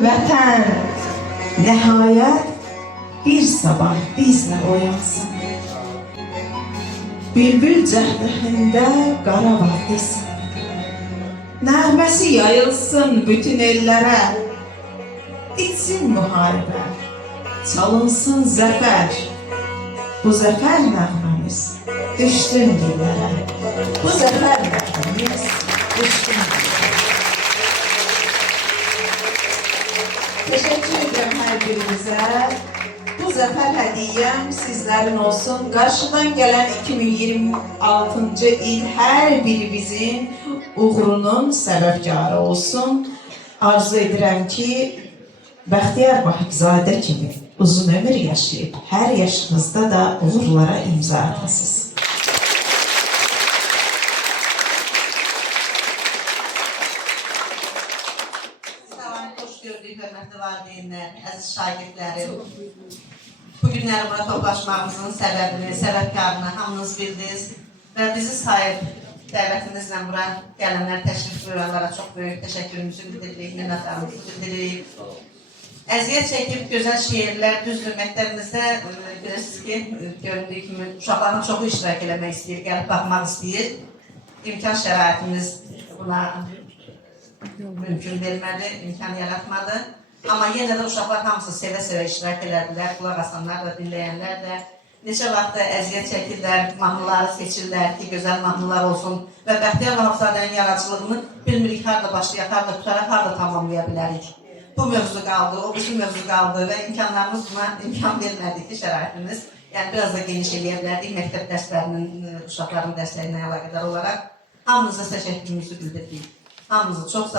Vətən nəhayət bir sabah bizlə oyansın. Bülbül cəhdəhində Qarabağ desin. Nəğməsi yayılsın bütün ellərə. İtsin müharibə, çalınsın zəfər. Bu zəfər nəğməmiz düşsün dillərə. Bu zəfər nəğməmiz düşsün dillərə. Teşekkür ederim her birinize. Bu zafer hediyem sizlerin olsun. Karşıdan gelen 2026. il her biri bizim uğrunun səbəbkarı olsun. Arzu edirəm ki, Bəxtiyar Vahabzadə kimi uzun ömür yaşayıp her yaşınızda da uğurlara imza atasınız. Gördüğü hörmətli valideynlər, əziz şagirdlərim, bugünləri bura toplaşmamızın səbəbini, səbəbkarını hamınız bildiniz və bizi sahib dəvətinizlə bura gələnlər, təşrif buyuranlara çox böyük təşəkkürümüzü bildiririk, minnətdarımızı bildiririk. Əziyyət çəkib gözəl şeirlər, düzdür, məktəbimizdə bilirsiniz ki, göründüyü kimi uşaqların çoxu iştirak eləmək istəyir, gəlib baxmaq istəyir. İmkan şəraitimiz buna mümkün vermədi, imkan yaratmadı. Amma yenə də uşaqlar hamısı sevə-sevə iştirak elədilər, qulaq asanlar da, dinləyənlər də. Neçə vaxtda əziyyət çəkirlər, mahnıları seçirlər ki, gözəl mahnılar olsun və Bəxtiyar Vahabzadənin yaradıcılığını bilmirik, harada başlayaq, harada tutaraq, harada tamamlaya bilərik. Bu mövzu qaldı, o bizim mövzu qaldı və imkanlarımız buna imkan vermədi ki, şəraitimiz. Yəni, biraz da geniş eləyə bilərdik, məktəb dərslərinin, uşaqların dərslərinə əlaqədar olaraq. Hamınıza təşəkkürümüzü bildirdik. Hamınızı çox sağ olun.